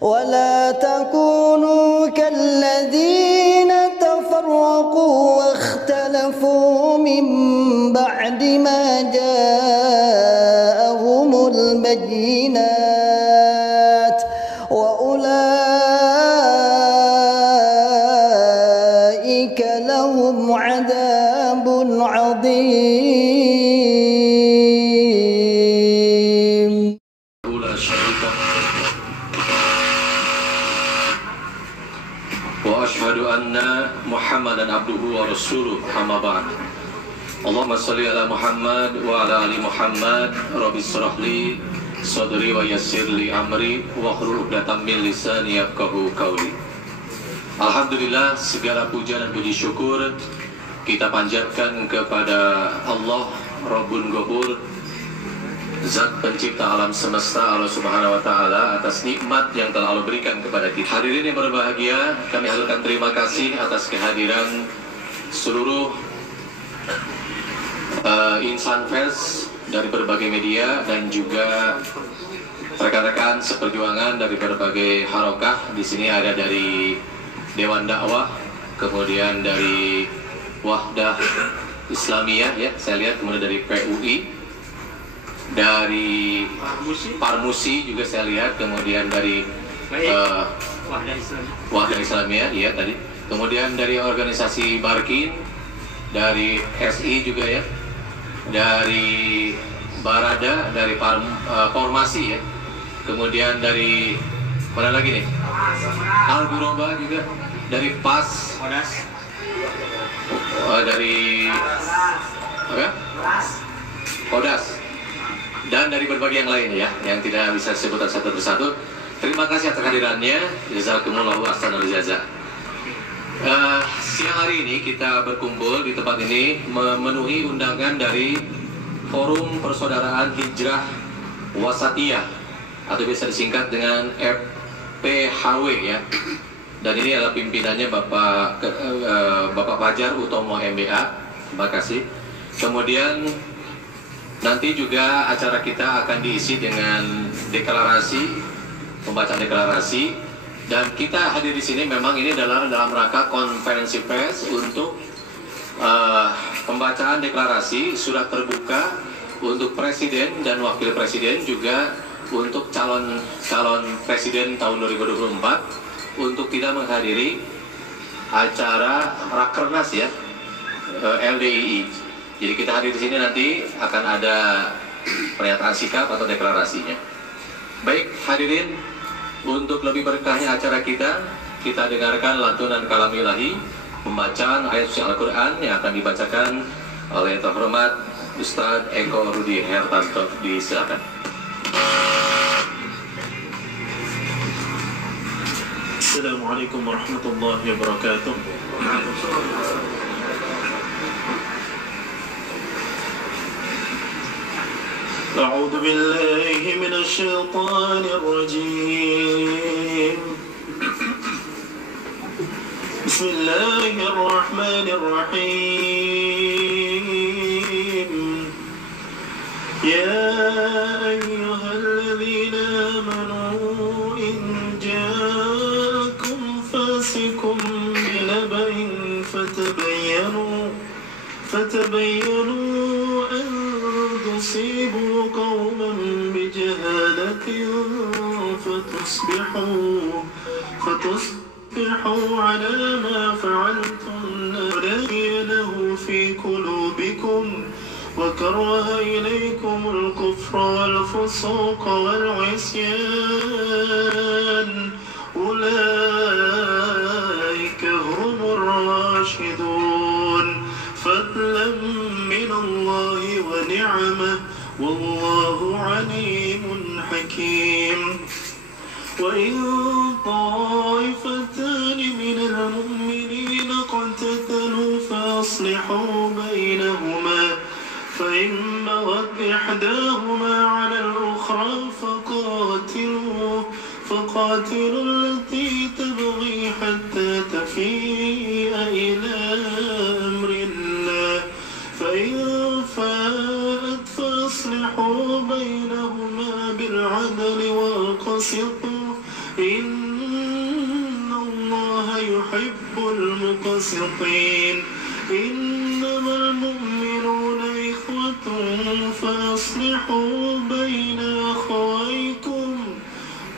ولا تكونوا كالذين تفرقوا واختلفوا من بعد ما جاءهم البينات وأولئك لهم عذاب عظيم. وأشهد أن محمدا عبده ورسوله أما بعد. اللهم صل على محمد وعلى آل محمد. رب اشرح لي صدري ويسر لي أمري wahlul 'uqdatam min lisani yafqahu qawli. Alhamdulillah, segala puja dan puji syukur kita panjatkan kepada Allah Rabbun Ghafur, Zat pencipta alam semesta, Allah Subhanahu wa Ta'ala, atas nikmat yang telah Allah berikan kepada kita. Hadirin yang berbahagia, kami haturkan terima kasih atas kehadiran seluruh insan pers dari berbagai media dan juga rekan-rekan seperjuangan dari berbagai harokah. Di sini ada dari Dewan Dakwah, kemudian dari Wahdah Islamiyah, ya saya lihat, kemudian dari PUI, dari Parmusi juga saya lihat, kemudian dari Wahdah Islamiyah, ya tadi, kemudian dari organisasi Barkin, dari SI juga ya, dari Barada, dari Formasi ya, kemudian dari mana lagi nih, Al-Guroba juga, dari PAS, dari apa? Kodas, dan dari berbagai yang lain ya, yang tidak bisa disebutkan satu persatu. Terima kasih atas kehadirannya. Jazakumullahu ahsanal jazaa. Siang hari ini kita berkumpul di tempat ini memenuhi undangan dari Forum Persaudaraan Hijrah Wasatiyah, atau bisa disingkat dengan FPHW ya. Dan ini adalah pimpinannya Bapak Fajar Utomo MBA. Terima kasih. Kemudian nanti juga acara kita akan diisi dengan deklarasi, pembacaan deklarasi, dan kita hadir di sini memang ini adalah dalam rangka konferensi pers untuk pembacaan deklarasi surat terbuka untuk presiden dan wakil presiden, juga untuk calon presiden tahun 2024 untuk tidak menghadiri acara Rakernas ya, LDII. Jadi kita hadir di sini, nanti akan ada pernyataan sikap atau deklarasinya. Baik hadirin, untuk lebih berkahnya acara kita dengarkan lantunan kalam ilahi, pembacaan ayat suci Al-Quran yang akan dibacakan oleh yang terhormat Ustadz Eko Rudi Hertanto. Disilakan. Assalamualaikum warahmatullahi wabarakatuh. أعوذ بالله من الشيطان الرجيم. بسم الله الرحمن الرحيم. يا أيها الذين آمنوا إن جاءكم فاسق بنبأ فتبينوا أن تصيبوا قوما بجهالة فتصبحوا على ما فعلتم نادمين في قلوبكم وكره إليكم الكفر والفسوق والعصيان أولئك هم الراشدون فضلا من الله ونعمه والله عليم حكيم. وإن طائفتان من المؤمنين اقتتلوا فأصلحوا بينهما فإن بغت إحداهما على الأخرى فقاتلوا التي تبغي حتى تفيء إلى أمر الله فإن فاءت فأصلحوا بينهما بالعدل إن الله يحب المقسطين إنما المؤمنون إخوة فأصلحوا بين أخويكم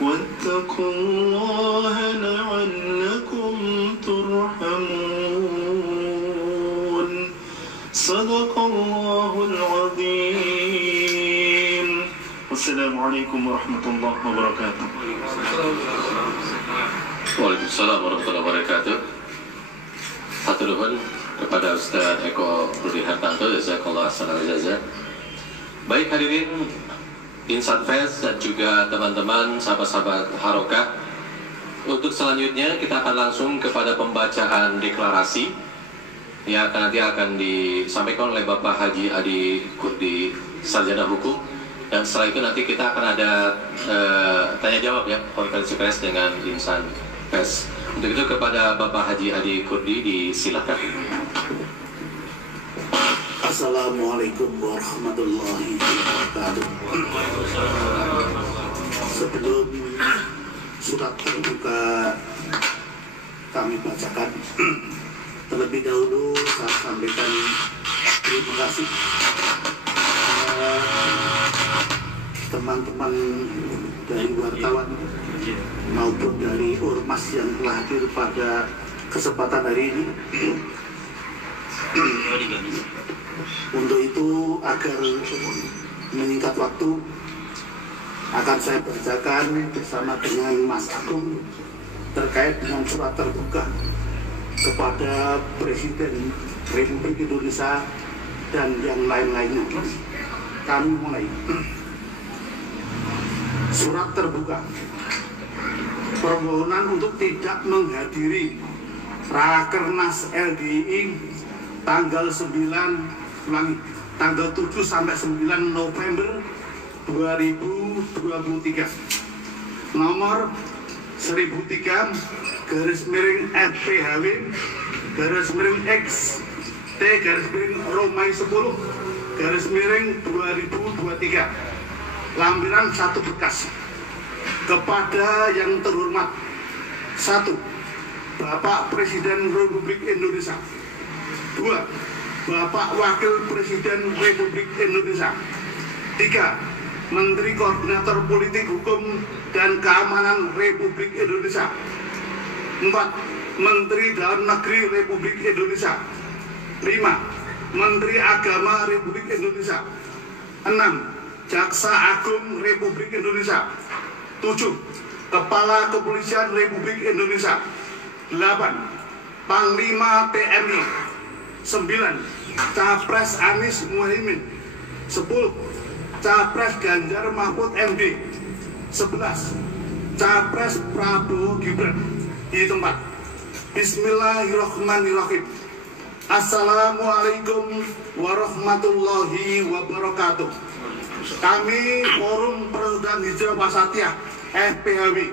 واتقوا الله لعلكم ترحمون صدق الله العظيم والسلام عليكم ورحمة الله وبركاته. Waalaikumsalam warahmatullahi wabarakatuh. Hatur nuhun kepada Ustaz Eko Rudi Hartanto, jazakallah khairan jazaa. Baik hadirin Insan Fest dan juga teman-teman sahabat-sahabat Harokah, untuk selanjutnya kita akan langsung kepada pembacaan deklarasi yang nanti akan disampaikan oleh Bapak Haji Adi Kurdi, Sarjana Hukum, dan setelah itu nanti kita akan ada tanya jawab ya, konferensi pers dengan Insan Fest. Untuk itu kepada Bapak Haji Adi Kurdi disilakan. Assalamualaikum warahmatullahi wabarakatuh. Sebelum surat terbuka kami bacakan, terlebih dahulu saya sampaikan terima kasih teman-teman dari wartawan maupun dari ormas yang telah hadir pada kesempatan hari ini. Untuk itu, agar menyingkat waktu, akan saya bacakan bersama dengan Mas Agung terkait dengan surat terbuka kepada Presiden Republik Indonesia dan yang lain-lainnya. Kami mulai. Surat terbuka. Permohonan untuk tidak menghadiri Rakernas LDII tanggal 7 sampai 9 November 2023 nomor 1003/FPHW/X T/Romai 10/2023 lampiran 1 berkas kepada yang terhormat 1. Bapak Presiden Republik Indonesia. 2. Bapak Wakil Presiden Republik Indonesia. 3. Menteri Koordinator Politik Hukum dan Keamanan Republik Indonesia. 4. Menteri Dalam Negeri Republik Indonesia. 5. Menteri Agama Republik Indonesia. 6. Jaksa Agung Republik Indonesia. 7. Kepala Kepolisian Republik Indonesia. 8. Panglima TNI. 9. Capres Anies Muhaimin. 10. Capres Ganjar Mahfud MD. 11. Capres Prabowo Gibran. Di tempat. Bismillahirrahmanirrahim. Assalamualaikum warahmatullahi wabarakatuh. Kami Forum Persaudaraan Hijrah Wasatiyah FPHW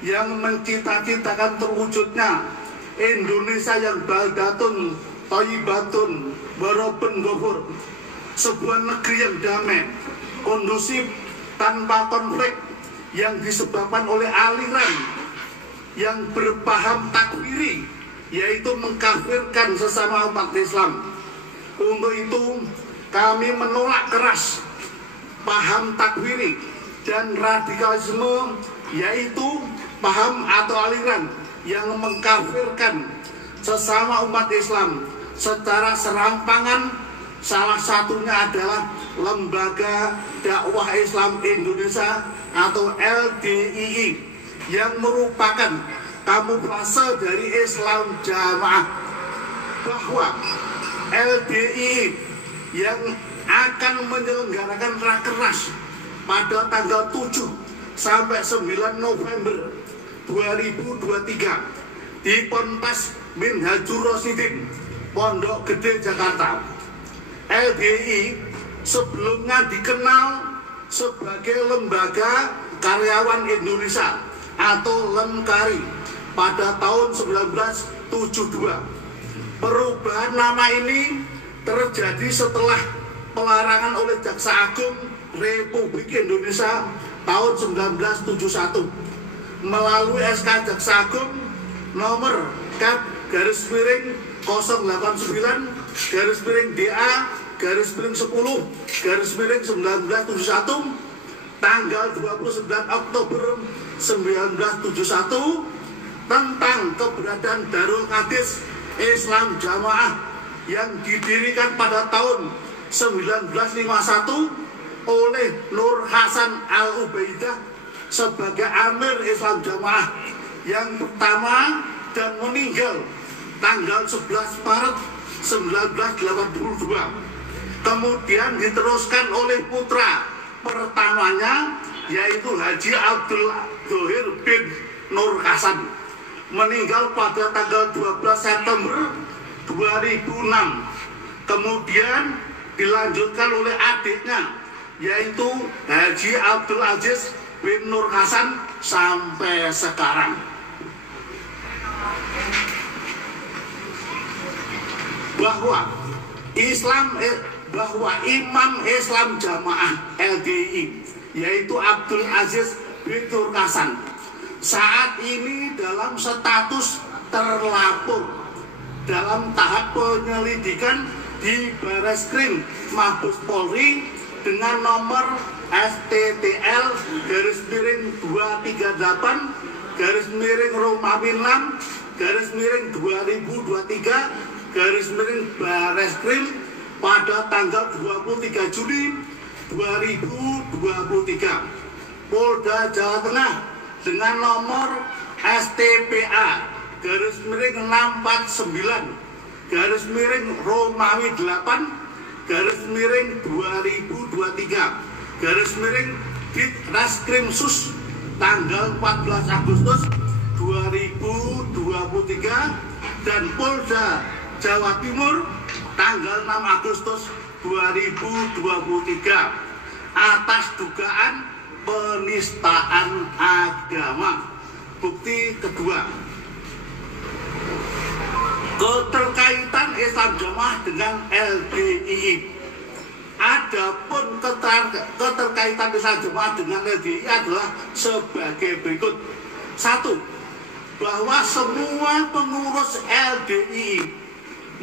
yang mencita-citakan terwujudnya Indonesia yang baldatun thayyibatun warabun ghafur, sebuah negeri yang damai, kondusif, tanpa konflik, yang disebabkan oleh aliran yang berpaham takfiri, yaitu mengkafirkan sesama umat Islam. Untuk itu kami menolak keras paham takfiri dan radikalisme, yaitu paham atau aliran yang mengkafirkan sesama umat Islam secara serampangan. Salah satunya adalah Lembaga Dakwah Islam Indonesia atau LDII yang merupakan kamuflase dari Islam Jamaah, bahwa LDII yang akan menyelenggarakan Rakernas pada tanggal 7 sampai 9 November 2023 di Ponpes Minhajur Rosyidin, Pondok Gede, Jakarta. LDII sebelumnya dikenal sebagai Lembaga Karyawan Indonesia atau Lemkari pada tahun 1972. Perubahan nama ini terjadi setelah pelarangan oleh Jaksa Agung Republik Indonesia tahun 1971. melalui SK Jaksa Agung nomor Kap/089/DA/10/1971 tanggal 29 Oktober 1971 tentang keberadaan Darul Hadis Islam Jamaah yang didirikan pada tahun 1951 oleh Nur Hasan Al-Ubaidah sebagai Amir Islam Jamaah yang pertama dan meninggal tanggal 11 Maret 1982. Kemudian diteruskan oleh putra pertamanya yaitu Haji Abdul Zohir bin Nur Hasan, meninggal pada tanggal 12 September 2006. Kemudian dilanjutkan oleh adiknya yaitu Haji Abdul Aziz bin Nur Hasan sampai sekarang. Bahwa Imam Islam Jamaah LDI yaitu Abdul Aziz bin Nur Hasan saat ini dalam status terlapor dalam tahap penyelidikan di Bareskrim Mabes Polri dengan nomor STTL-Romawi 6/2023/Bareskrim pada tanggal 23 Juli 2023. Polda Jawa Tengah dengan nomor STPA/649/Romawi 8/2023/Ditreskrimsus tanggal 14 Agustus 2023 dan Polda Jawa Timur tanggal 6 Agustus 2023 atas dugaan penistaan agama. Bukti kedua, keterkaitan Islam Jamaah dengan LDII. Adapun keterkaitan Islam Jamaah dengan LDII adalah sebagai berikut. 1. Bahwa semua pengurus LDII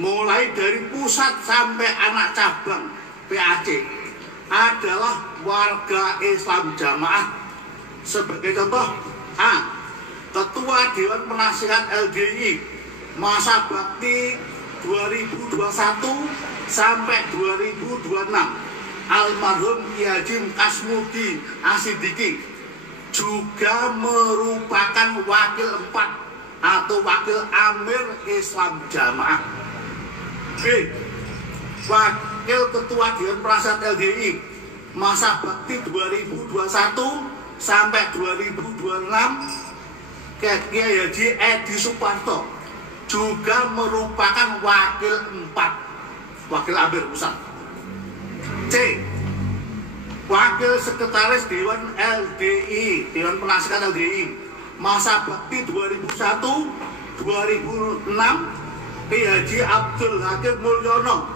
mulai dari pusat sampai anak cabang PAC adalah warga Islam Jamaah. Sebagai contoh, A. Ketua Dewan Penasihat LDII masa bakti 2021 sampai 2026 almarhum Ki Haji Kasmudi Asidiki juga merupakan wakil 4 atau wakil Amir Islam Jamaah. B. Wakil Ketua Dewan Penasihat LDII masa bakti 2021 sampai 2026 Kiai Haji Edi Suparto juga merupakan wakil 4 wakil Amir Pusat. C. Wakil Sekretaris Dewan LDII, Dewan Penasihat LDII masa bakti 2001-2006 Kiai Haji Abdul Hakim Mulyono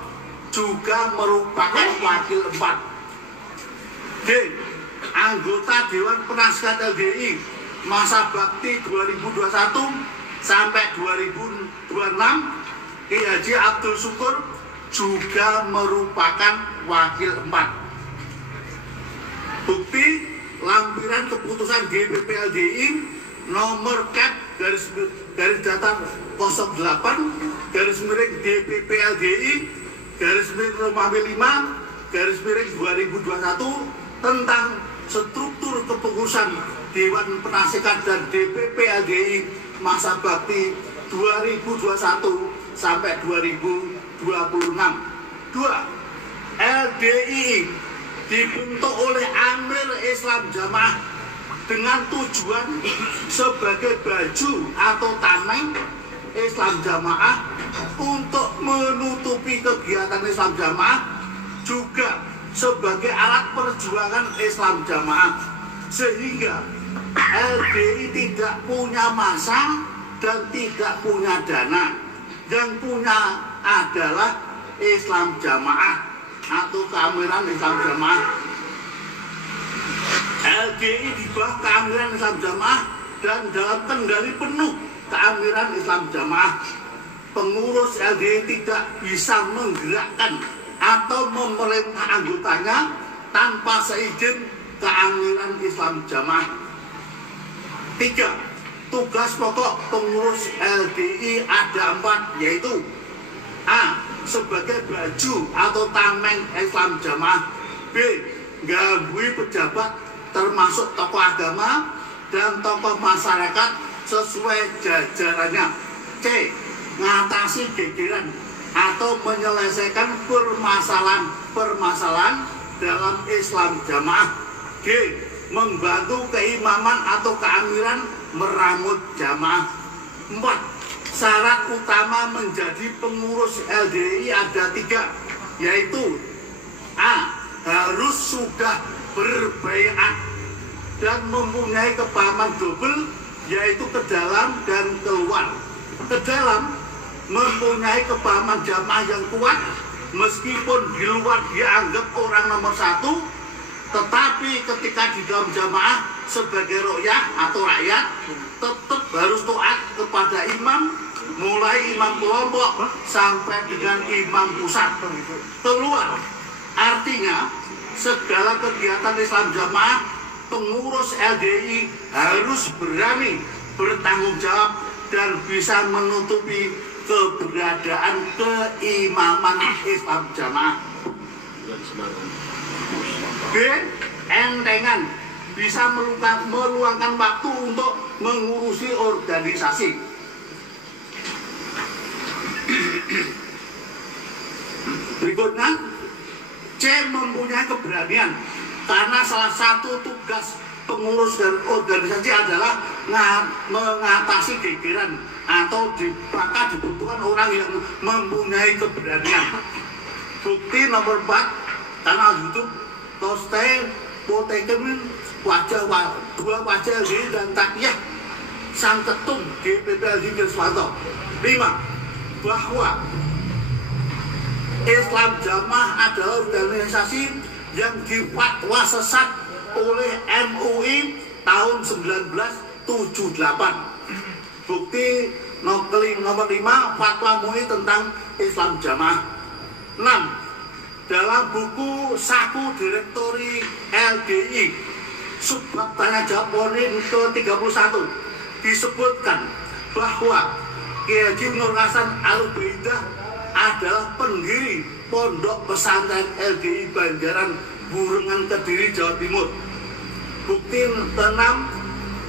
juga merupakan wakil 4. D. Anggota Dewan Penasihat LDII masa bakti 2021 sampai 2026 Kiai Haji Abdul Syukur juga merupakan wakil 4. Bukti lampiran keputusan DPP LDII nomor Cap/08/DPP LDII/Romawi 5/2021 tentang struktur kepengurusan Dewan Penasihat dan DPP LDII masa bakti 2021 sampai 2026. 2. LDII dibentuk oleh Amir Islam Jamaah dengan tujuan sebagai baju atau tameng Islam Jamaah untuk menutupi kegiatan Islam Jamaah, juga sebagai alat perjuangan Islam Jamaah, sehingga LDII tidak punya massa dan tidak punya dana. Yang punya adalah Islam Jamaah atau keamiran Islam Jamaah. LDII di bawah keamiran Islam Jamaah dan dalam kendali penuh keamiran Islam Jamaah, pengurus LDI tidak bisa menggerakkan atau memerintah anggotanya tanpa seizin keamiran Islam Jamaah. 3. Tugas pokok pengurus LDI ada 4, yaitu A. Sebagai baju atau tameng Islam Jamaah. B. Gabui pejabat termasuk tokoh agama dan tokoh masyarakat sesuai jajarannya. C. Ngatasi gegeran atau menyelesaikan permasalahan dalam Islam Jamaah. D. Membantu keimaman atau keamiran meramut jamaah. 4. Syarat utama menjadi pengurus LDI ada 3, yaitu A. Harus sudah berbaiat dan mempunyai kepahaman double, yaitu ke dalam dan keluar. Ke dalam, mempunyai kepahaman jamaah yang kuat, meskipun di luar dianggap orang nomor 1, tetapi ketika di dalam jamaah sebagai rokyah atau rakyat tetap harus taat kepada imam, mulai imam kelompok sampai dengan imam pusat. Keluar artinya segala kegiatan Islam Jamaah pengurus LDI harus berani bertanggung jawab dan bisa menutupi keberadaan keimaman Islam Jamaah. B. Entengan, bisa meluangkan waktu untuk mengurusi organisasi. Berikutnya, C. Mempunyai keberanian, karena salah satu tugas pengurus dan organisasi adalah mengatasi gegeran atau maka dibutuhkan orang yang mempunyai keberanian. Bukti nomor 4, karena YouTube Toste Potekemin dua wajah LDI dan takiyah sang ketum DPP LDI Gerswanto. 5. Bahwa Islam Jamaah adalah organisasi yang difatwa sesat oleh MUI tahun 1978. Bukti nomor 5, fatwa MUI tentang Islam Jamaah. 6. Dalam buku Saku Direktori LDI subbab tanya jawab poin ke-31 disebutkan bahwa Kiai Haji Nur Hasan Al-Ubaidah adalah pendiri Pondok Pesantren LDI Banjaran Burengan Kediri, Jawa Timur. Bukti ke-6,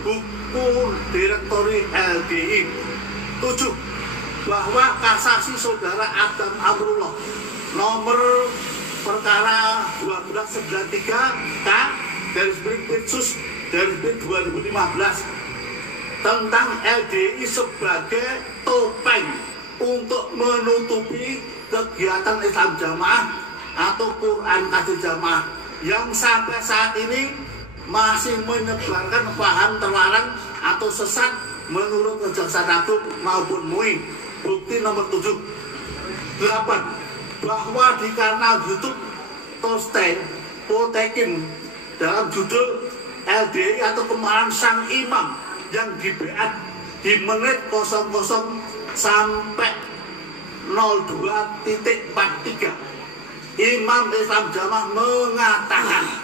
buku Direktori LDI. 7. Bahwa kasasi saudara Adam Amrullah nomor perkara 1293 K garis miring Pitsus garis miring 2015 tentang LDI sebagai topeng untuk menutupi kegiatan Islam Jamaah atau Quran Kaji Jamaah yang sampai saat ini masih menyebarkan paham terlarang atau sesat menurut Kejaksaan Agung maupun MUI. Bukti nomor 7. 8. Bahwa di kanal YouTube Toste Potekin dalam judul LDI atau kemarahan sang imam yang dibeat di menit 00 sampai 02.43 Imam Islam Jamaah mengatakan,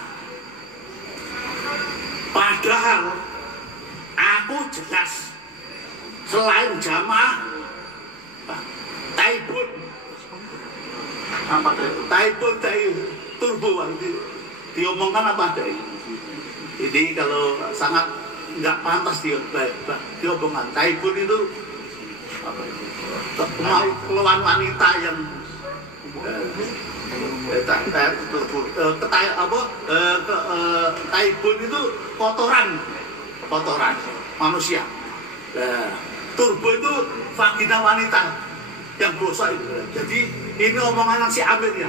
padahal aku jelas selain jamaah Taibun apa Taibun turbo diomongkan apa deh. Jadi kalau sangat nggak pantas diomongkan Taibun itu apa mau keluhan wanita yang Taibun itu kotoran manusia. Turbo itu vagina wanita yang gosok itu. Jadi ini omongan si Amir ya.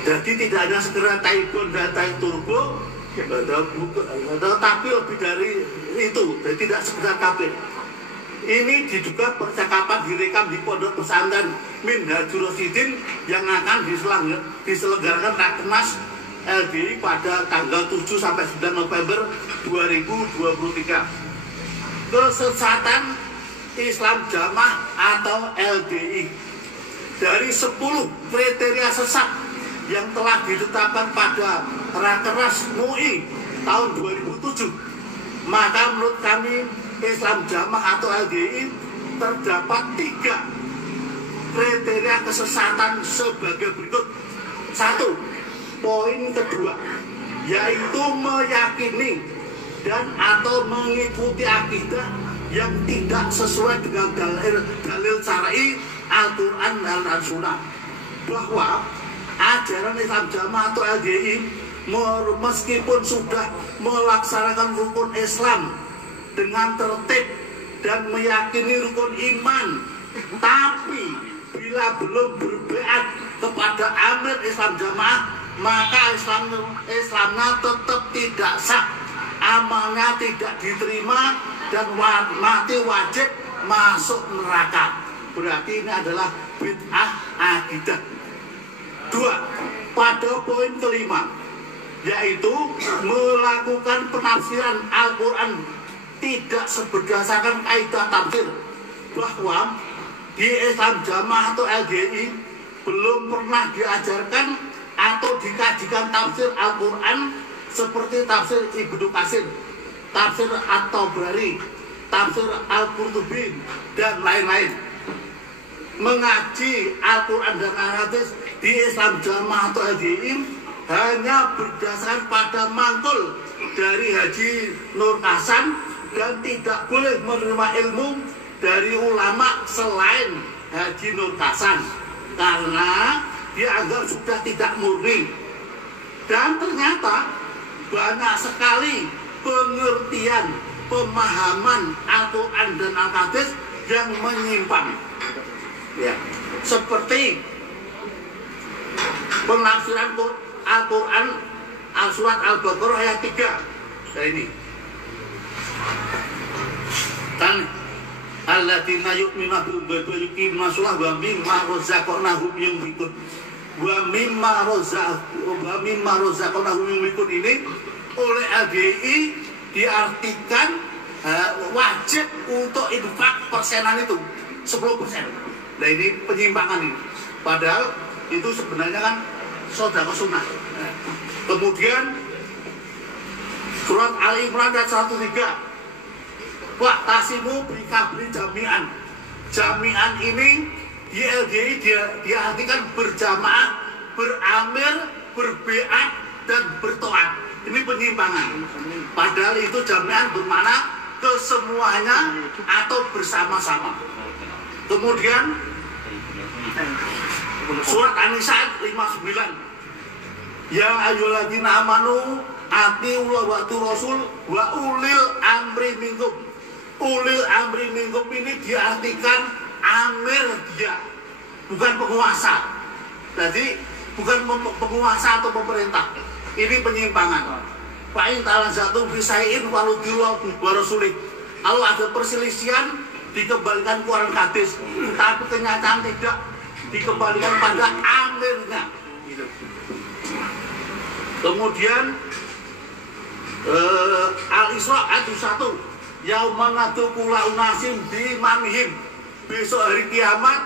Jadi tidak hanya segera Taibun dan Turbo, tapi lebih dari itu. Jadi tidak sekedar kafir. Ini diduga percakapan direkam di Pondok Pesantren Minhajul Rosyidin yang akan diselenggarakan Rakernas LDI pada tanggal 7 sampai 9 November 2023. Kesesatan Islam Jamaah atau LDI. Dari 10 kriteria sesat yang telah ditetapkan pada Rakernas MUI tahun 2007, maka menurut kami Islam Jamaah atau LDI terdapat 3 kriteria kesesatan sebagai berikut. 1. Poin kedua, yaitu meyakini dan atau mengikuti akidah yang tidak sesuai dengan dalil syar'i Al-Quran dan Al-Sunnah, bahwa ajaran Islam Jamaah atau LDI meskipun sudah melaksanakan rukun Islam dengan tertib dan meyakini rukun iman, tapi bila belum berbeat kepada Amir Islam Jamaah, maka Islamnya tetap tidak sah, amalnya tidak diterima, dan mati wajib masuk neraka. Berarti ini adalah bid'ah akidah. 2. Pada poin kelima, yaitu melakukan penafsiran Al-Quran tidak berdasarkan kaidah tafsir, bahwa di Islam Jamaah atau LDI belum pernah diajarkan atau dikajikan tafsir Al-Quran seperti tafsir Ibnu Katsir, tafsir At-Tabrani, tafsir Al-Qurtubi, dan lain-lain. Mengaji Al-Quran dan Al-Hadis di Islam Jamaah atau LDI hanya berdasarkan pada mangkul dari Haji Nur Hasan dan tidak boleh menerima ilmu dari ulama selain Haji Nur Hasan karena dianggap sudah tidak murni. Dan ternyata banyak sekali pengertian pemahaman Al-Quran dan Al-Hadis yang menyimpang, ya, seperti penafsiran Al-Quran Surat Al-Baqarah ayat 3. Nah ini kan alladzina yu'minuna bil ghaibi wa yuqimuna sholata wa mimma razaqnahum yunfiqun. Wa mimma razaqnahum yunfiqun ini oleh LDI diartikan wajib untuk infak persenan itu 10%. Nah ini penyimpangan ini. Padahal itu sebenarnya kan sedekah sunnah. Kemudian surat Ali Imran ayat 103. Wah, tasimu bikabri jami'an. Jami'an ini di LDI diartikan berjamaah, beramir, berbeat, dan bertoat. Ini penyimpangan. Padahal itu jami'an bermakna kesemuanya atau bersama-sama. Kemudian surat An-Nisa 59. Ya ayyuhalladzina amanu atiiullah wa atiur rasul wa ulil amri minkum. Ulil amri minkum ini diartikan amir dia, bukan penguasa. Jadi bukan penguasa atau pemerintah. Ini penyimpangan. Fa'in ta'alazatum fisai'in waludillah wa rasulih. Kalau ada perselisihan dikembalikan ke Quran hadis, tapi kenyataan tidak, dikembalikan pada amirnya. Kemudian Al-Isra ayat 1. Yauma nadu kula unasim bi manhim. Besok hari kiamat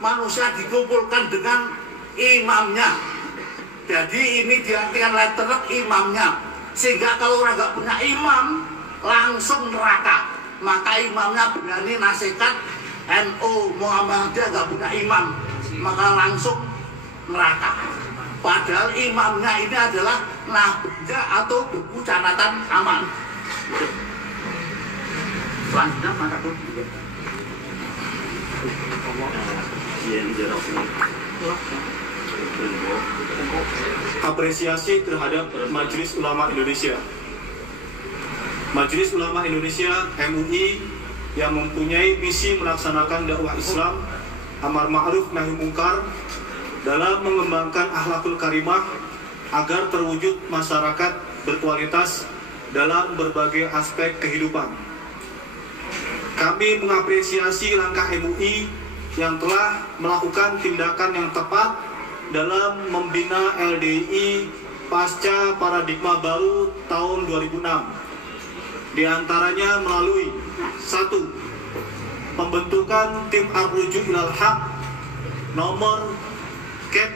manusia dikumpulkan dengan imamnya. Jadi ini diartikan letter imamnya. Sehingga kalau orang nggak punya imam langsung neraka. Maka imamnya berani nasihat NU Muhammadiyah nggak punya imam, maka langsung neraka. Padahal imamnya ini adalah nabinya atau buku catatan amal. Selanjutnya maka apresiasi terhadap Majelis Ulama Indonesia. Majelis Ulama Indonesia MUI yang mempunyai misi melaksanakan dakwah Islam, amar ma'ruf nahi mungkar dalam mengembangkan akhlakul karimah agar terwujud masyarakat berkualitas dalam berbagai aspek kehidupan. Kami mengapresiasi langkah MUI yang telah melakukan tindakan yang tepat dalam membina LDI pasca paradigma baru tahun 2006. Di antaranya melalui 1. Pembentukan tim Ar-Ruju' ilal Haq nomor Cap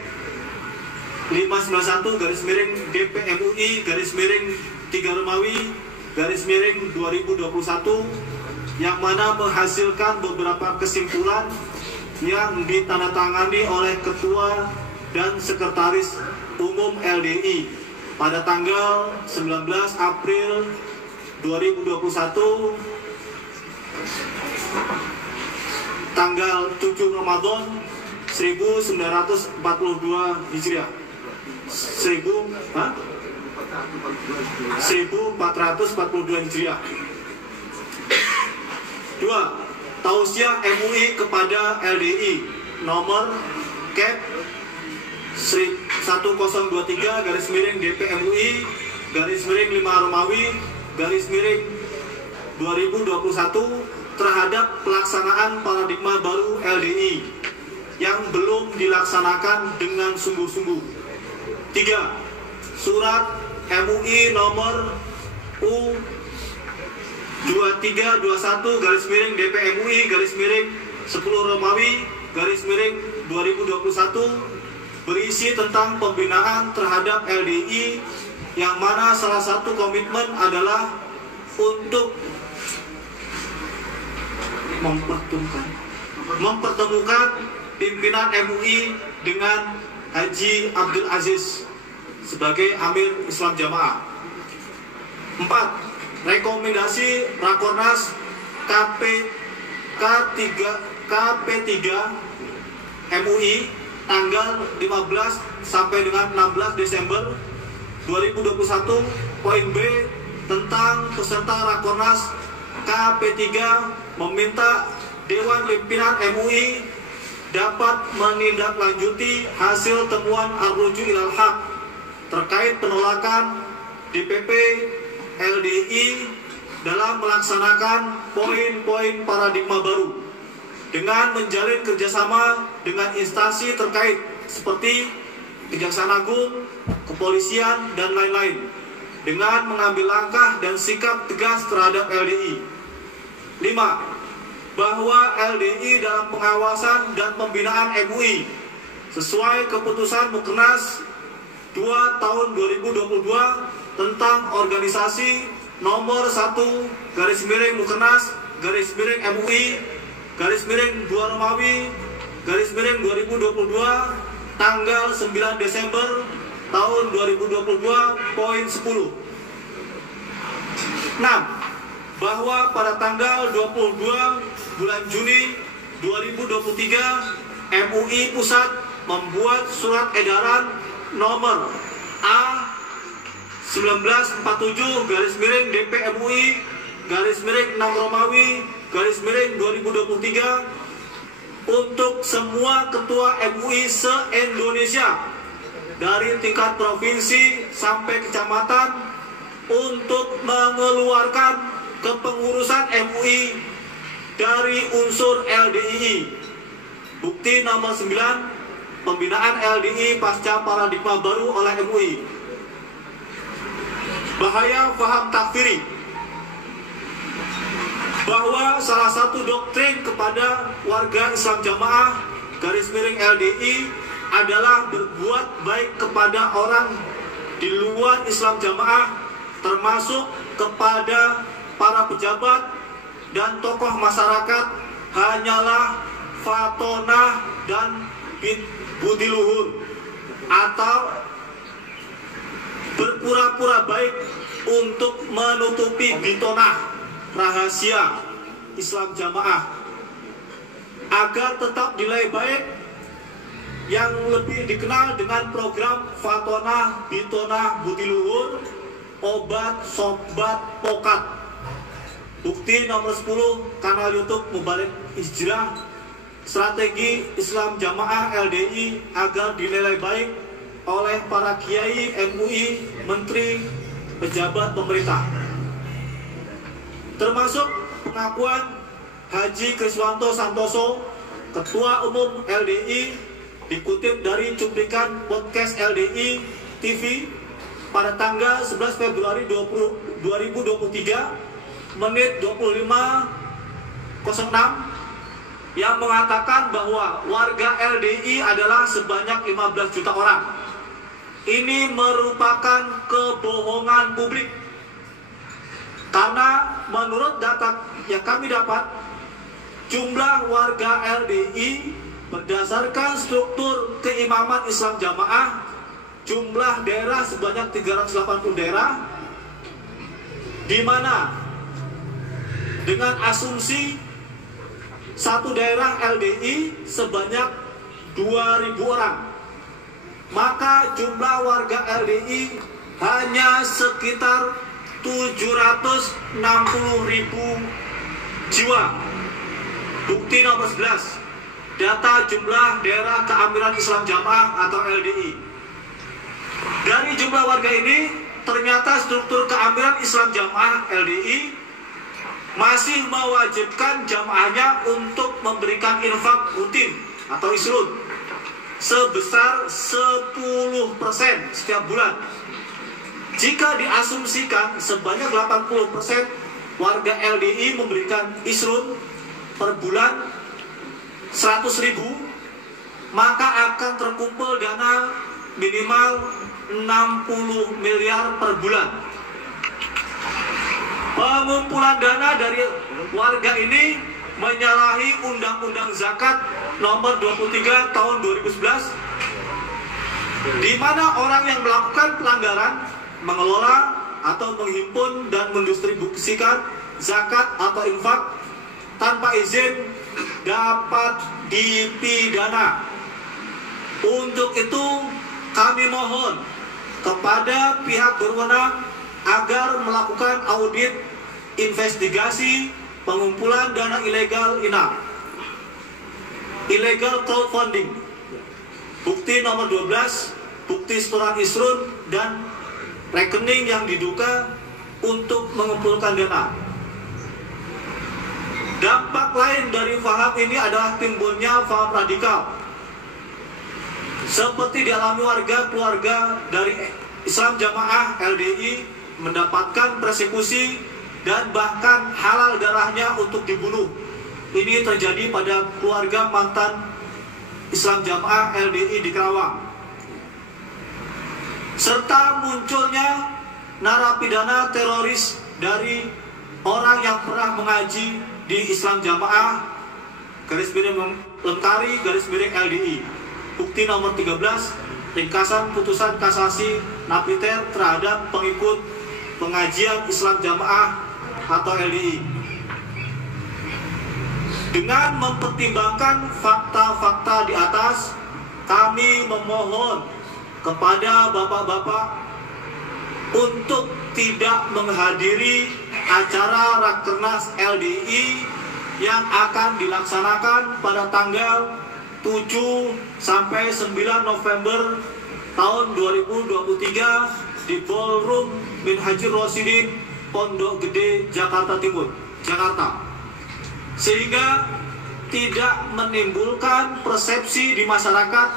591/DP-MUI/3 Romawi /2021 yang mana menghasilkan beberapa kesimpulan yang ditandatangani oleh Ketua dan Sekretaris Umum LDI pada tanggal 19 April 2021, tanggal 7 Ramadan 1942 Hijriah. 1442 Hijriah. 2. Tausiah MUI kepada LDI nomor Cap 1023/DP-MUI/5 Romawi /2021 terhadap pelaksanaan paradigma baru LDI yang belum dilaksanakan dengan sungguh-sungguh. 3. Surat MUI nomor U2321/DP-MUI/10 Romawi /2021 berisi tentang pembinaan terhadap LDI yang mana salah satu komitmen adalah untuk mempertemukan pimpinan MUI dengan Haji Abdul Aziz sebagai Amir Islam Jamaah. 4. Rekomendasi Rakornas KP3 MUI tanggal 15 sampai dengan 16 Desember 2021 poin B tentang peserta Rakornas KP3 meminta Dewan Pimpinan MUI dapat menindaklanjuti hasil temuan Ar-Ruju' ilal Haq terkait penolakan DPP LDI dalam melaksanakan poin-poin paradigma baru dengan menjalin kerjasama dengan instansi terkait seperti Kejaksaan Agung, Kepolisian, dan lain-lain dengan mengambil langkah dan sikap tegas terhadap LDI. 5. Bahwa LDI dalam pengawasan dan pembinaan MUI sesuai keputusan Mukernas 2 tahun 2022 tentang organisasi nomor 1/Mukernas/MUI/2 Romawi /2022 tanggal 9 Desember tahun 2022 poin 10. 6. Bahwa pada tanggal 22 bulan Juni 2023 MUI Pusat membuat surat edaran nomor A 1947/DP-MUI/6 Romawi /2023 untuk semua ketua MUI se-Indonesia dari tingkat provinsi sampai kecamatan untuk mengeluarkan kepengurusan MUI dari unsur LDII. Bukti nomor 9, pembinaan LDI pasca paradigma baru oleh MUI. Bahaya faham takfiri, bahwa salah satu doktrin kepada warga Islam Jamaah (LDI) adalah berbuat baik kepada orang di luar Islam Jamaah, termasuk kepada para pejabat dan tokoh masyarakat, hanyalah fatonah dan budi luhur atau berpura-pura baik untuk menutupi bitonah rahasia Islam Jamaah agar tetap nilai baik yang lebih dikenal dengan program fatonah, bitonah, budi luhur, obat, sobat, pokat. Bukti nomor 10, kanal YouTube Mubalik Hijrah, strategi Islam Jamaah LDI agar dinilai baik oleh para kiai MUI, menteri, pejabat pemerintah. Termasuk pengakuan Haji Kriswanto Santoso, Ketua Umum LDI, dikutip dari cuplikan podcast LDI TV pada tanggal 11 Februari 2023 menit 25.06 yang mengatakan bahwa warga LDI adalah sebanyak 15 juta orang. Ini merupakan kebohongan publik. Karena menurut data yang kami dapat, jumlah warga LDI berdasarkan struktur keimaman Islam Jamaah, jumlah daerah sebanyak 380 daerah, di mana dengan asumsi satu daerah LDI sebanyak 2.000 orang, maka jumlah warga LDI hanya sekitar 760.000 jiwa. Bukti nomor 11, data jumlah daerah keamiran Islam Jamaah atau LDI. Dari jumlah warga ini, ternyata struktur keamiran Islam Jamaah LDI masih mewajibkan jamaahnya untuk memberikan infak rutin atau isrun sebesar 10% setiap bulan. Jika diasumsikan sebanyak 80% warga LDI memberikan isrun per bulan 100.000, maka akan terkumpul dana minimal 60 miliar per bulan. Pengumpulan dana dari warga ini menyalahi Undang-Undang Zakat nomor 23 tahun 2011, di mana orang yang melakukan pelanggaran, mengelola atau menghimpun dan mendistribusikan zakat atau infak tanpa izin dapat dipidana. Untuk itu kami mohon kepada pihak berwenang agar melakukan audit investigasi pengumpulan dana ilegal INA, illegal crowdfunding, bukti nomor 12, bukti setoran isrun dan rekening yang diduga untuk mengumpulkan dana. Dampak lain dari faham ini adalah timbulnya faham radikal, seperti dialami warga keluarga dari Islam Jamaah LDI mendapatkan persekusi dan bahkan halal darahnya untuk dibunuh. Ini terjadi pada keluarga mantan Islam Jamaah LDI di Karawang. Serta munculnya narapidana teroris dari orang yang pernah mengaji di Islam Jamaah _Lentari _LDI. Bukti nomor 13, ringkasan putusan kasasi napiter terhadap pengikut pengajian Islam Jamaah atau LDI. Dengan mempertimbangkan fakta-fakta di atas, kami memohon kepada bapak-bapak untuk tidak menghadiri acara Rakernas LDI yang akan dilaksanakan pada tanggal 7 sampai 9 November tahun 2023 di Ballroom Minhajir Rosidin, Pondok Gede, Jakarta Timur, Jakarta, sehingga tidak menimbulkan persepsi di masyarakat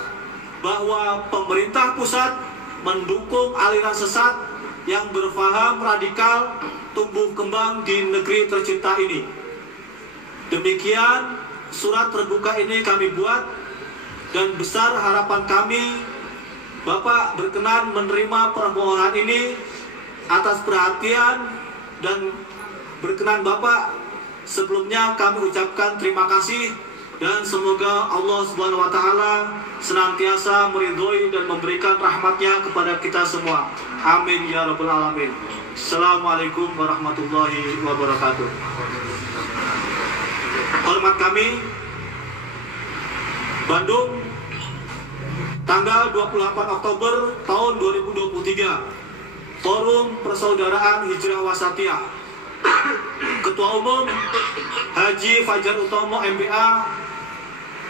bahwa pemerintah pusat mendukung aliran sesat yang berfaham radikal tumbuh kembang di negeri tercinta ini. Demikian surat terbuka ini kami buat, dan besar harapan kami Bapak berkenan menerima permohonan ini atas perhatian, dan berkenan Bapak sebelumnya kami ucapkan terima kasih, dan semoga Allah Subhanahu wa taala senantiasa meridhoi dan memberikan rahmatnya kepada kita semua. Amin ya rabbal alamin. Assalamualaikum warahmatullahi wabarakatuh. Hormat kami, Bandung, tanggal 28 Oktober tahun 2023, Forum Persaudaraan Hijrah Wasatiyah. Ketua Umum Haji Fajar Utomo MBA,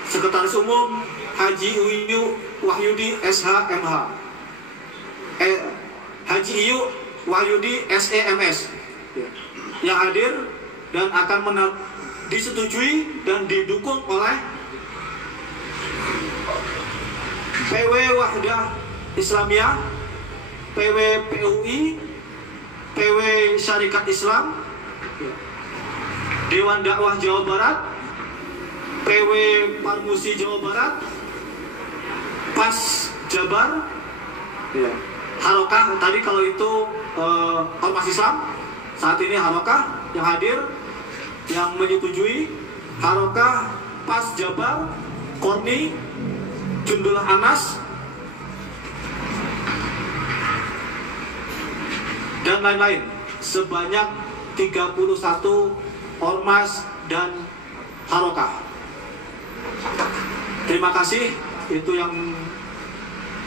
Sekretaris Umum Haji Iyu Wahyudi SHMH, Haji Iyu Wahyudi SEMS, yang hadir dan akan disetujui dan didukung oleh PW Wahdah Islamiyah, PW PUI, PW Syarikat Islam, Dewan Dakwah Jawa Barat, PW Parmusi Jawa Barat, PAS Jabar, Harokah. Tadi kalau itu Ormas Islam, saat ini Harokah yang hadir, yang menyetujui. Harokah, PAS Jabar, Korni, Jundullah Anas, dan lain-lain. Sebanyak 31 Ormas dan Harokah. Terima kasih, itu yang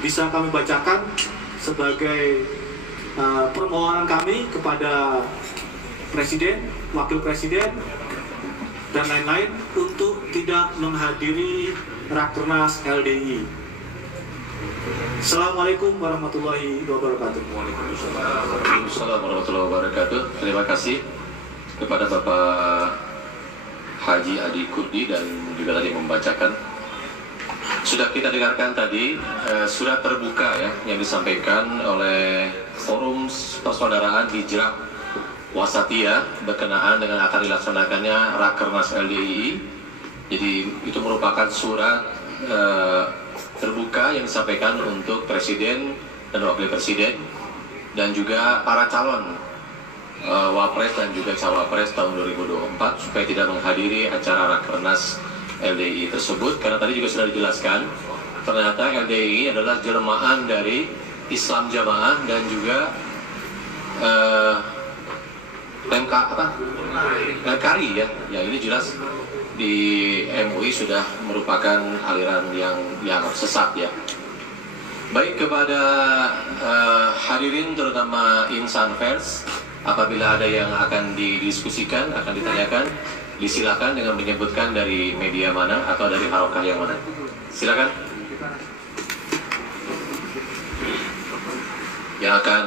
bisa kami bacakan sebagai permohonan kami kepada Presiden, Wakil Presiden, dan lain-lain untuk tidak menghadiri Rakernas LDI. Assalamualaikum warahmatullahi wabarakatuh. Waalaikumsalam warahmatullahi wabarakatuh. Terima kasih kepada Bapak Haji Adi Kurdi dan juga tadi membacakan. Sudah kita dengarkan tadi surat terbuka ya yang disampaikan oleh Forum Persaudaraan Hijrah Wasatiyah berkenaan dengan akan dilaksanakannya Rakernas LDI. Jadi itu merupakan surat terbuka yang disampaikan untuk Presiden dan Wakil Presiden dan juga para calon Wapres dan juga Cawapres tahun 2024 supaya tidak menghadiri acara Rakernas LDI tersebut, karena tadi juga sudah dijelaskan ternyata LDI adalah jelmaan dari Islam Jamaah dan juga Kari ya. Yang ini jelas di MUI sudah merupakan aliran yang sesat ya. Baik, kepada hadirin terutama insan pers, apabila ada yang akan didiskusikan, akan ditanyakan, disilakan dengan menyebutkan dari media mana atau dari Harokah yang mana. Silakan. Yang akan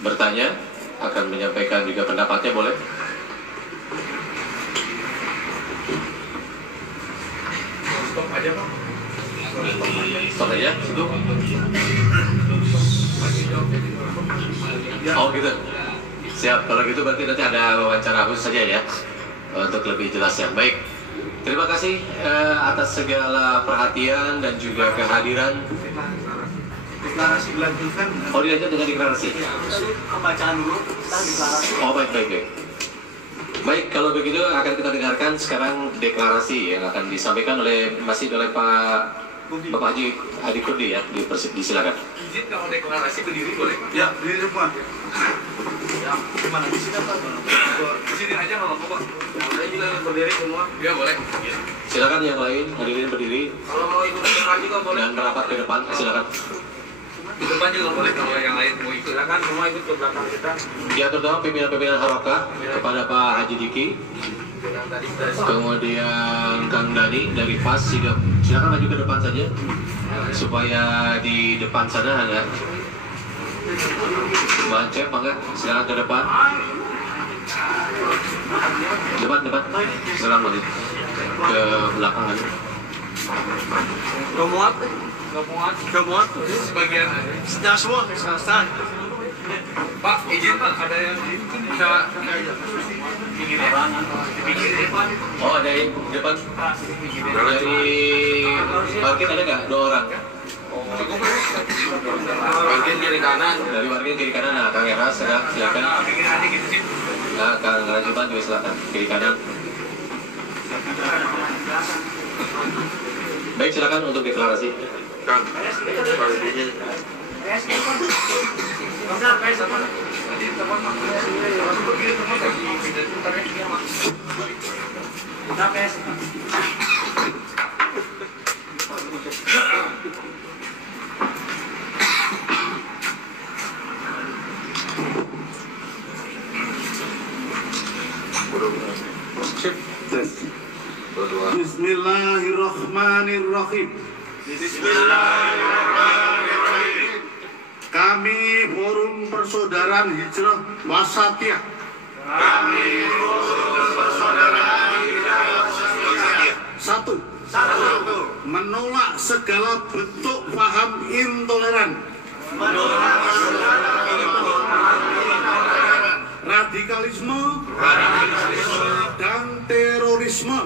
bertanya, akan menyampaikan juga pendapatnya, boleh. Stop aja Pak. Stop aja, situ. Oh gitu. Siap, kalau gitu berarti nanti ada wawancara khusus saja ya, untuk lebih jelasnya. Baik, terima kasih atas segala perhatian dan juga kehadiran. Deklarasi dilanjutkan. Oh, dilanjut dengan deklarasi. Pembacaan dulu, kita deklarasi. Oh, baik. Baik, kalau begitu akan kita dengarkan sekarang deklarasi yang akan disampaikan oleh Bapak Haji Adi Kurdi ya, disilakan. Izin kalau deklarasi berdiri boleh? Ya, berdiri Pak. Ya, gimana di sini Pak? Di sini aja nggak apa-apa Pak. Saya juga berdiri semua. Ya boleh. Silakan yang lain hadirin berdiri. Kalau mau ikut ke depan juga boleh. Dan merapat ke depan, silakan. Di depan juga boleh kalau yang lain mau ikut. Silakan semua ikut ke belakang kita. Ya, terutama pimpinan-pimpinan Harokah kepada Pak Haji Diki. Kemudian Kang Dani dari PAS juga, silakan maju ke depan saja supaya di depan sana ada Mbak Cep, enggak? Silakan ke depan. Depan. Silakan maju ke belakang aja. Gak muat. Sebagian aja. Sudah semua, selesai. Pak, izin Pak, ada yang bisa pinggir ya? Oh, ada yang depan. Dari parkir ada nggak? 2 orang. Parkir kiri kanan. Dari parkir kiri kanan, nah Kang Eras, silakan. Pinggir aja gitu sih. Nah, Kang Rajuban juga silakan kiri kanan. Baik, silakan untuk deklarasi. Kang, Bismillahirrahmanirrahim. Bismillahirrahmanirrahim. Kami Forum Persaudaraan Hijrah Wasatiyah. Satu, menolak segala bentuk paham intoleran. radikalisme dan terorisme.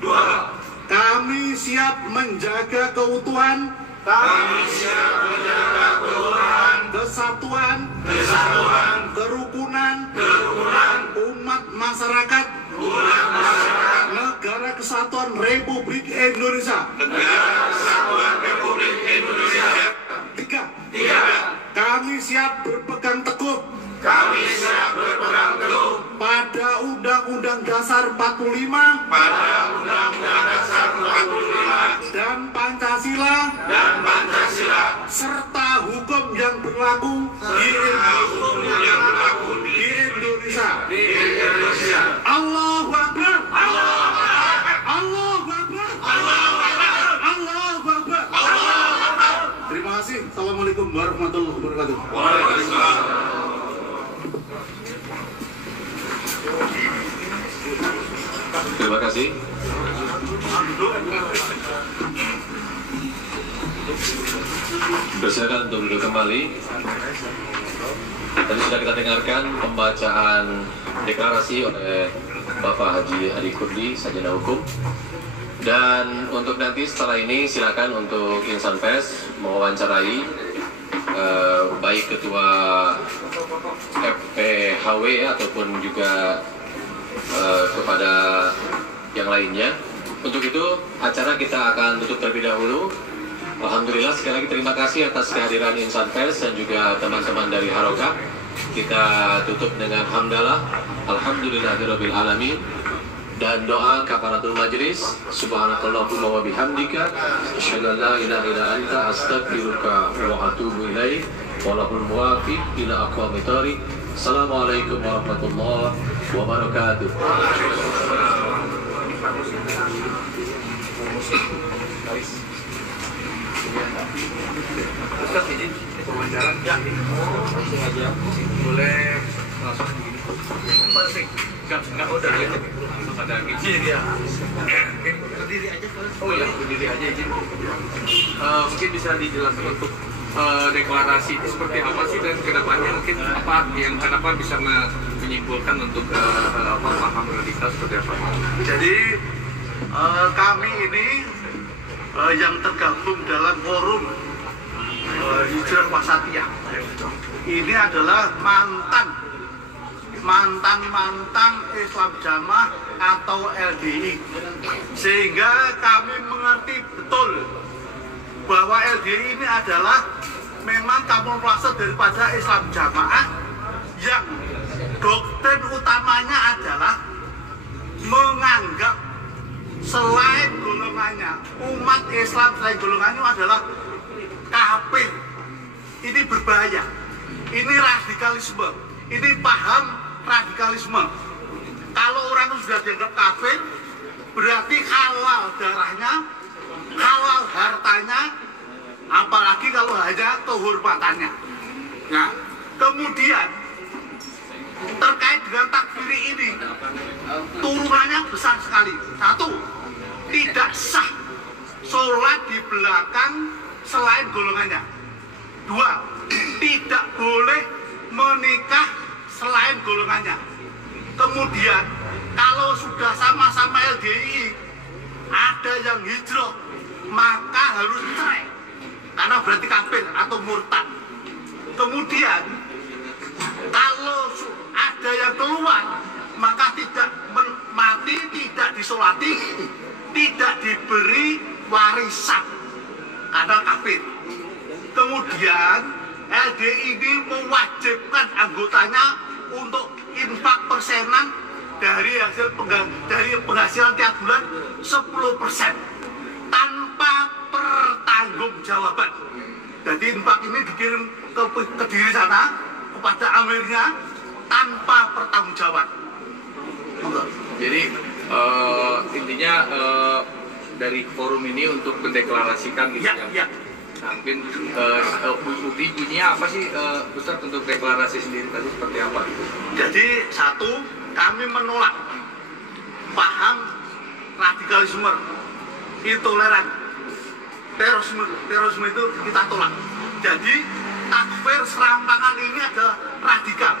Dua, kami siap menjaga keutuhan, kesatuan, kerukunan, umat masyarakat, Negara Kesatuan Republik Indonesia. Tiga, kami siap berpegang teguh pada Undang-Undang Dasar 45 dan Pancasila serta hukum yang berlaku di Indonesia. Allahu Akbar. Allahu Akbar. Allahu Akbar. Terima kasih. Assalamualaikum warahmatullahi wabarakatuh. Terima kasih. Bersilakan untuk duduk kembali. Tadi sudah kita dengarkan pembacaan deklarasi oleh Bapak Haji Adi Kurdi, Sarjana Hukum. Dan untuk nanti setelah ini silakan untuk insan pers mewawancarai baik ketua FPHW ataupun juga kepada yang lainnya. Untuk itu acara kita akan tutup terlebih dahulu. Alhamdulillah, sekali lagi terima kasih atas kehadiran insan pers dan juga teman-teman dari Harokah. Kita tutup dengan hamdalah, alhamdulillahirabbil alamin, dan doa kafaratul majlis. Subhanakallahumma wa bihamdika asyhadu an la ilaha illa anta astaghfiruka wa atubu ilaik. Walahul muwaffiq ila aqwamit thoriq. Assalamualaikum warahmatullahi wabarakatuh. Ustaz, izin wawancara? Ya, boleh langsung begini. Pasti nggak udah gitu. Langsung ada izin ya. Berdiri aja. Oh ya, berdiri aja izin. Mungkin bisa dijelaskan untuk deklarasi itu seperti apa sih, dan kedepannya mungkin apa yang kenapa bisa menyimpulkan untuk paham radikal seperti apa? Jadi kami ini yang tergabung dalam forum Hijrah Wasatiyah ini adalah mantan Islam Jamaah atau LDI, sehingga kami mengerti betul bahwa LDI ini adalah memang kamuflase daripada Islam Jamaah yang doktrin utamanya adalah menganggap selain golongannya, umat Islam selain golongannya adalah kafir. Ini berbahaya. Ini radikalisme. Ini paham radikalisme. Kalau orang itu sudah dianggap kafir, berarti halal darahnya, halal hartanya, apalagi kalau hanya kehormatannya. Nah, kemudian terkait dengan takfiri ini, turunannya besar sekali. Satu, tidak sah sholat di belakang selain golongannya. Dua, tidak boleh menikah selain golongannya. Kemudian kalau sudah sama-sama LDI ada yang hijrah, maka harus cerai karena berarti kafir atau murtad. Kemudian kalau ada yang keluar, maka tidak mati, tidak disolati, tidak diberi warisan karena kafir. Kemudian LDI ini mewajibkan anggotanya untuk infak persenan dari penghasilan tiap bulan 10% tanpa pertanggungjawaban. Jadi infak ini dikirim ke diri sana kepada amirnya tanpa pertanggungjawaban. Jadi intinya dari forum ini untuk mendeklarasikan gitu ya. Nah, mungkin bunyinya apa sih Ustaz untuk deklarasi sendiri tadi seperti apa? Jadi satu, kami menolak paham radikalisme, intoleran. terorisme itu kita tolak. Jadi takfir serampangan ini ada radikal.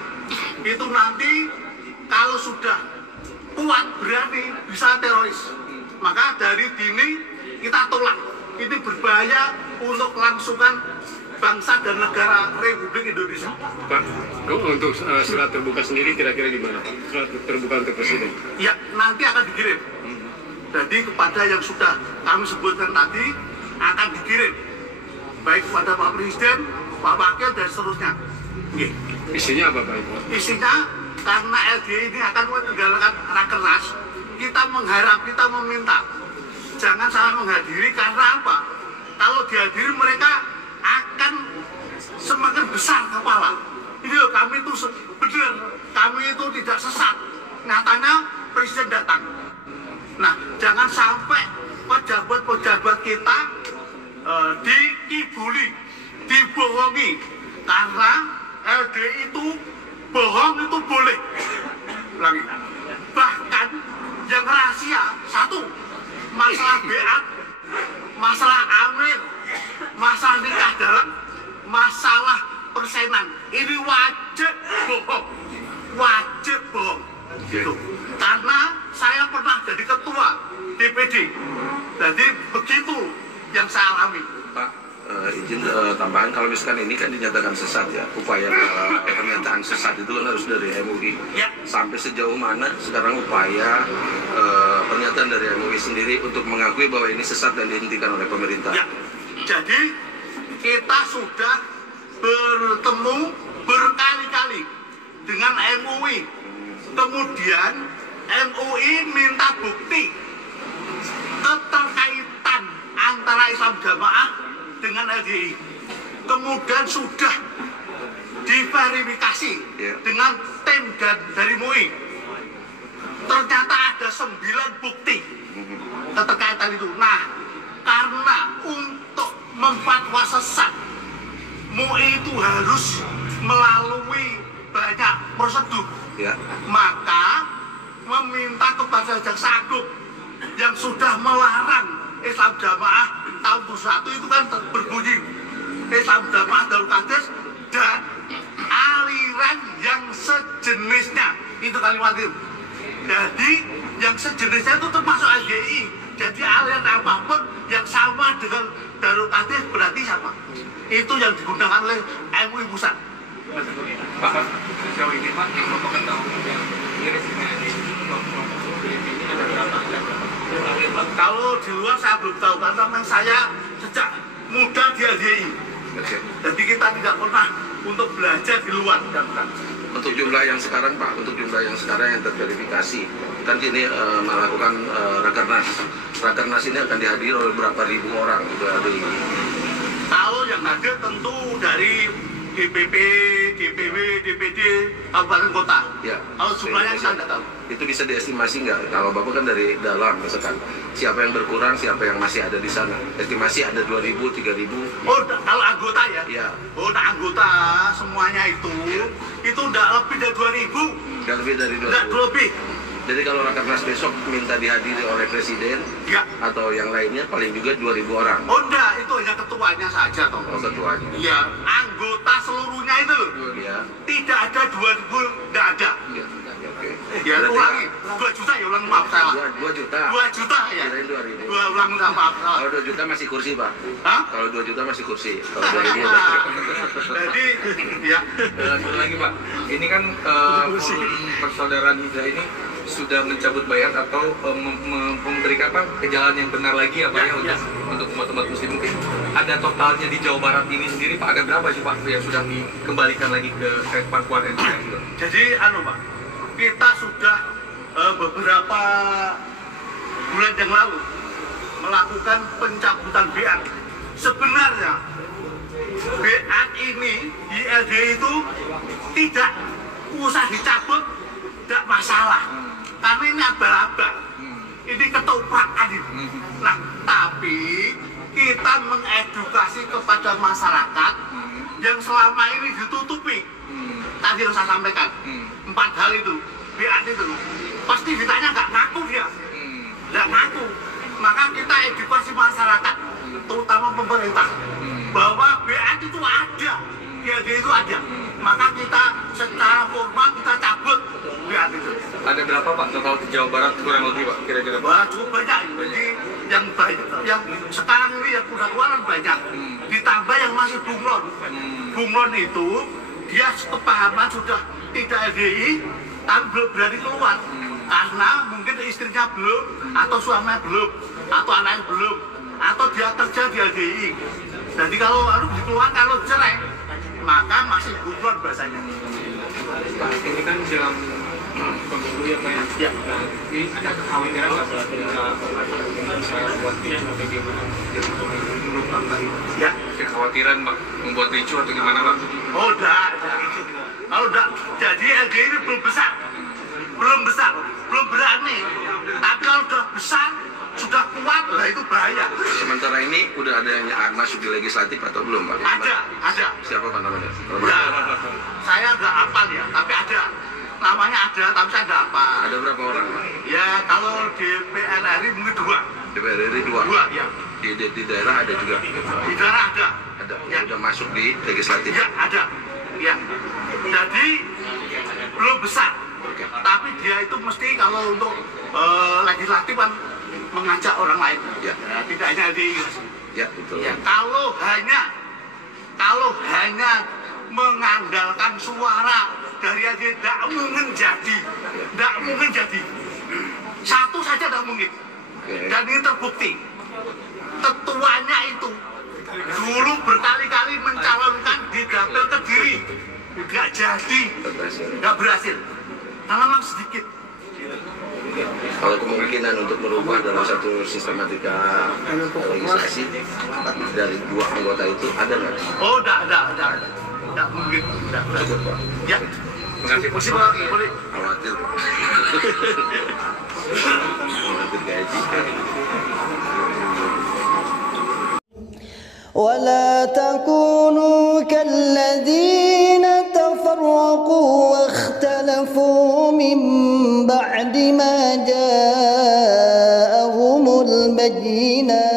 Itu nanti kalau sudah kuat berani bisa teroris. Maka dari dini kita tolak. Itu berbahaya untuk kelangsungan bangsa dan negara Republik Indonesia. Pak, untuk surat terbuka sendiri kira-kira gimana? Surat terbuka untuk presiden? Ya, nanti akan dikirim. Jadi kepada yang sudah kami sebutkan tadi akan dikirim, baik kepada Pak Presiden, Pak Wakil dan seterusnya. Isinya apa Pak? Isinya karena LDI ini akan meninggalkan rakernas, kita mengharap, kita meminta jangan salah menghadiri. Karena apa? Kalau dihadiri mereka akan semakin besar kepala. Ini loh, kami itu benar, kami itu tidak sesat. Nyatanya Presiden datang. Nah, jangan sampai pejabat-pejabat kita dikibuli, dibohongi. Karena LDI itu bohong itu boleh. Ulangi. Bahkan yang rahasia, satu, masalah beat, masalah amin, masalah nikah dalam, masalah persenan. Ini wajib bohong. Wajib bohong. Gitu. Karena saya pernah jadi ketua DPD. Jadi begitu yang saya alami. Pak, izin tambahan, kalau misalkan ini kan dinyatakan sesat ya, upaya pernyataan sesat itu kan harus dari MUI. Ya. Sampai sejauh mana sekarang upaya pernyataan dari MUI sendiri untuk mengakui bahwa ini sesat dan dihentikan oleh pemerintah? Ya. Jadi kita sudah bertemu berkali-kali dengan MUI. Kemudian MUI minta bukti keterkaitan antara Islam Jamaah dengan LDI. Kemudian sudah diverifikasi dengan tim dari MUI. Ternyata ada 9 bukti keterkaitan itu. Nah, karena untuk memfatwa sesat, MUI itu harus melalui banyak prosedur. Ya. Maka meminta kepada Jaksa Agung yang sudah melarang Islam Jamaah tahun 2001 itu kan berbunyi Islam Jamaah Darul Qadis dan aliran yang sejenisnya, itu kalimat itu. Jadi yang sejenisnya itu termasuk LDI. Jadi aliran apapun yang sama dengan Darul Qadis berarti sama. Itu yang digunakan oleh MUI Pusat. Pak, sejauh ini Pak, yang Bapak ketahui ini ada berapa? Kalau di luar saya belum tahu, karena memang saya sejak muda di LDI. Jadi kita tidak pernah untuk belajar di luar. Untuk jumlah yang sekarang Pak, untuk jumlah yang sekarang yang terverifikasi, kan ini melakukan rakernas. Rakernas ini akan dihadiri oleh berapa ribu orang? Kalau yang hadir tentu dari DPP, DPW, DPD, kabupaten kota. Ya. Kalau jumlahnya saya tidak tahu. Itu bisa diestimasi nggak? Kalau Bapak kan dari dalam, misalkan siapa yang berkurang, siapa yang masih ada di sana? Estimasi ada 2.000, 3.000. Oh, kalau anggota ya? Ya. Oh, anggota semuanya itu tidak lebih dari 2.000. Nggak lebih dari 2.000. Tidak lebih. Jadi kalau rakernas besok minta dihadiri oleh presiden Ya. atau yang lainnya paling juga 2.000 orang. Oh, enggak, itu hanya ketuanya saja toh. Oh, ketuanya. Iya, anggota seluruhnya itu loh. Ya. Tidak ada 2.000, tidak ada. Ya. Oke. Ya, Berarti ulangi. 2 juta ya, ulang maaf salah. 2 juta. 2 juta ya. Kirain 2.000. Ulang maaf salah. Kalau 2 juta masih kursi Pak. Hah? Kalau 2 juta masih kursi. Kalau 2.000 udah. Jadi, ya. Satu lagi Pak, ini kan forum persaudaraan hijrah ini sudah mencabut bayat atau memberikan ke jalan yang benar lagi apa ya untuk umat-umat muslim. Mungkin ada totalnya di Jawa Barat ini sendiri Pak, ada berapa sih Pak yang sudah dikembalikan lagi ke pangkuan NKRI? Jadi Pak, kita sudah beberapa bulan yang lalu melakukan pencabutan BAT. Sebenarnya BAT ini di LDI itu tidak usah dicabut, tidak masalah. Karena ini abal-abal, ini ketoprak ini. Nah, tapi kita mengedukasi kepada masyarakat yang selama ini ditutupi. Tadi yang saya sampaikan, 4 hal itu, BAT itu. Pasti ditanya nggak ngaku dia, nggak ngaku. Maka kita edukasi masyarakat terutama pemerintah, bahwa BN itu ada, BAD itu ada. Maka kita secara formal kita cabut BAD itu. Ada berapa Pak total di Jawa Barat kurang lebih Pak kira-kira? Wah, cukup banyak. Jadi yang banyak, yang sekarang ini yang udah keluaran banyak. Ditambah yang masih bunglon. Bunglon itu dia kepahaman sudah tidak LDI, tapi belum berani keluar. Karena mungkin istrinya belum, atau suaminya belum, atau anaknya belum, atau dia kerja di LDI. Jadi kalau harus dikeluar, kalau cerai, maka masih bunglon bahasanya. Pak, ini kan dalam pemilu ya Pak ya? Ini ada kekhawatiran nggak Pak bisa buat ricu atau gimana? Menurut Bapak itu? Ya. Kekhawatiran Pak membuat ricu atau gimana Pak? Oh, enggak. Kalau enggak, jadi LDI ini belum besar. Belum berani. Tapi kalau sudah besar, sudah kuat, lah itu bahaya. Sementara ini udah adanya Arnas di legislatif atau belum Pak? Ada. Siapa Pak namanya? Ya, saya nggak hafal ya, tapi ada. Namanya ada, tapi saya nggak hafal. Ada berapa orang Pak? Ya, kalau di PNRI mungkin 2. DPR RI 2? 2, ya. Di daerah ada juga? Di daerah ada. Ada, Ya. udah masuk di legislatif? Ya, ada. Ya. Jadi, belum besar. Tapi dia itu mesti kalau untuk legislatif kan mengajak orang lain. Ya. Tidak hanya di Ya, betul. ya, kalau hanya mengandalkan suara dari aja tidak mungkin jadi. Satu saja tidak mungkin. Dan ini terbukti. Ketuanya itu dulu berkali-kali mencalonkan di dapil Kediri, nggak jadi, nggak berhasil. Karena memang sedikit. Kalau kemungkinan untuk merubah dalam satu sistematika legislasi dari 2 anggota itu ada nggak? Oh, enggak mungkin. Cukup Pak. Ya. Terima kasih Boleh. Khawatir. Khawatir gaji. ولا تكونوا كالذين تفرقوا واختلفوا من بعد ما جاءهم البينات